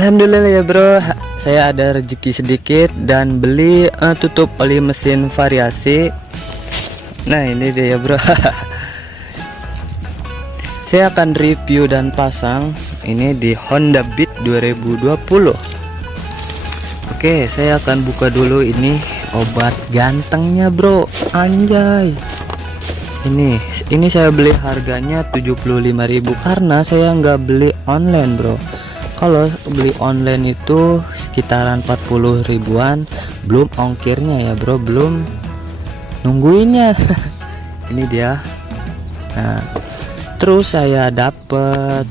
Alhamdulillah ya bro, saya ada rezeki sedikit dan beli tutup oli mesin variasi. Nah ini dia ya bro. Saya akan review dan pasang ini di Honda Beat 2020. Oke, saya akan buka dulu ini obat gantengnya bro, anjay. Ini saya beli harganya 75.000 karena saya nggak beli online bro. Kalau beli online itu sekitaran 40 ribuan, belum ongkirnya ya bro, belum nungguinnya. Ini dia. Nah, terus saya dapat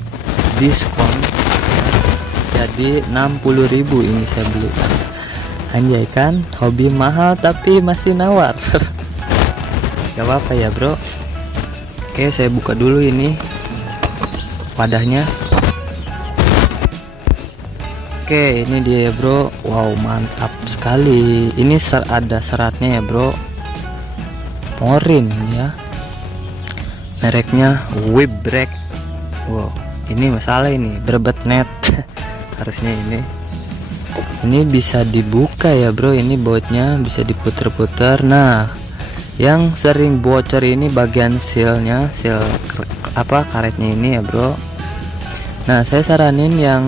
diskon jadi 60.000 ini saya beli. Anjay kan, hobi mahal tapi masih nawar. Gak apa-apa ya bro. Oke, saya buka dulu ini wadahnya. Oke, ini dia ya bro. Wow, mantap sekali. Ini ada seratnya ya bro. Morin ya. Mereknya Whipbreak. Wow, ini masalah ini berbet net. Harusnya ini bisa dibuka ya bro. Ini bautnya bisa diputer-puter. Nah, yang sering bocor ini bagian sealnya, seal karetnya ini ya bro. Nah, saya saranin yang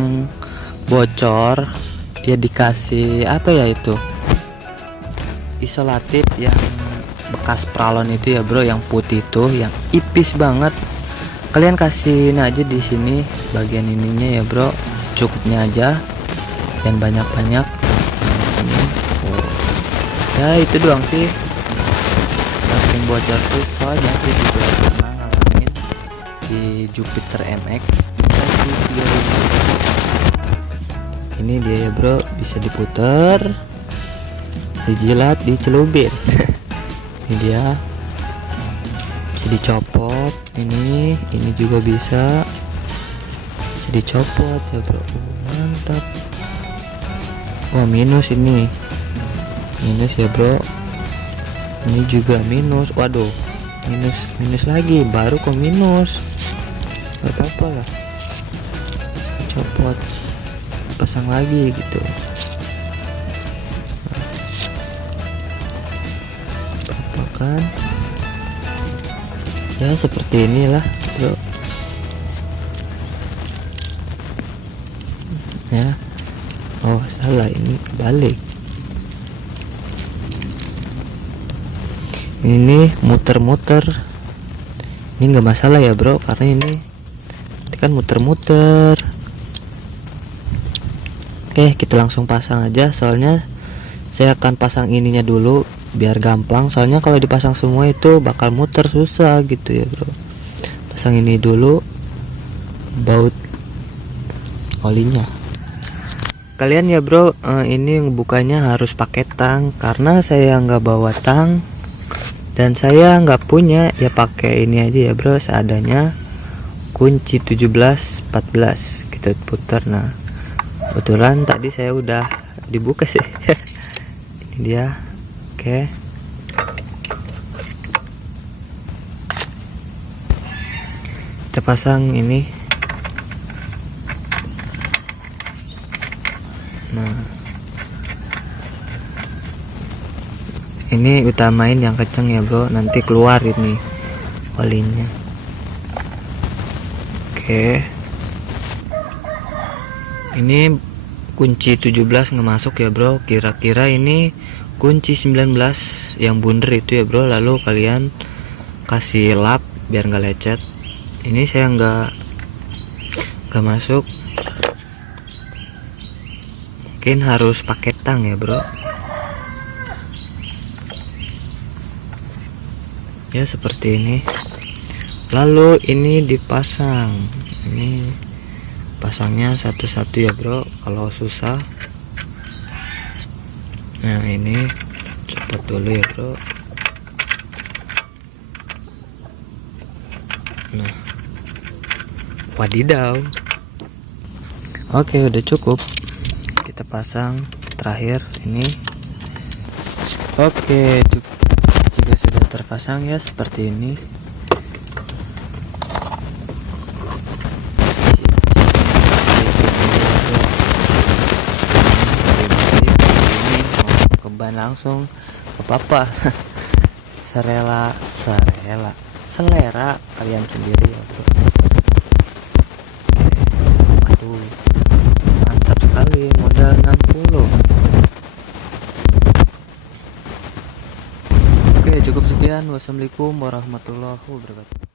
bocor dia dikasih apa ya itu isolatif yang bekas pralon itu ya bro, yang putih itu yang ipis banget. Kalian kasihin aja di sini bagian ininya ya bro, cukupnya aja dan banyak-banyak. Ya itu doang sih yang sering bocor tuh, soalnya sih juga pernah ngalamin di Jupiter MX. Ini dia ya bro, bisa diputer, dijilat, dicelubin. Ini dia, bisa dicopot. Ini juga bisa dicopot ya bro. Mantap. Wah, minus ini, minus ya bro. Ini juga minus. Waduh, minus lagi, baru kok minus. Gak apa-apa lah, copot, pasang lagi gitu. Apa kan ya, seperti inilah bro ya. Oh salah, ini kebalik. Ini muter-muter, ini nggak masalah ya bro, karena ini kan muter-muter. Oke, kita langsung pasang aja, soalnya saya akan pasang ininya dulu biar gampang, soalnya kalau dipasang semua itu bakal muter, susah gitu ya bro. Pasang ini dulu baut olinya. Kalian ya bro, ini bukanya harus pakai tang, karena saya nggak bawa tang dan saya nggak punya, ya pakai ini aja ya bro, seadanya. Kunci 17 14 kita putar. Nah, kebetulan tadi saya udah dibuka sih. Ini dia. Oke, kita pasang ini. Nah, ini utamain yang kenceng ya bro, nanti keluar ini olinya. Oke, ini kunci 17 nggak masuk ya bro, kira-kira ini kunci 19 yang bundar itu ya bro. Lalu kalian kasih lap biar nggak lecet. Ini saya nggak masuk, mungkin harus pakai tang ya bro. Ya seperti ini. Lalu ini dipasang, ini pasangnya satu-satu ya bro kalau susah. Nah, ini copot dulu ya bro. Nah, wadidaw. Oke, udah cukup. Kita pasang terakhir ini. Oke, jika sudah terpasang ya seperti ini. dan langsung ke papa. Selera kalian sendiri ya bro. Aduh, mantap sekali, modal 60. Oke, cukup sekian. Wassalamualaikum warahmatullahi wabarakatuh.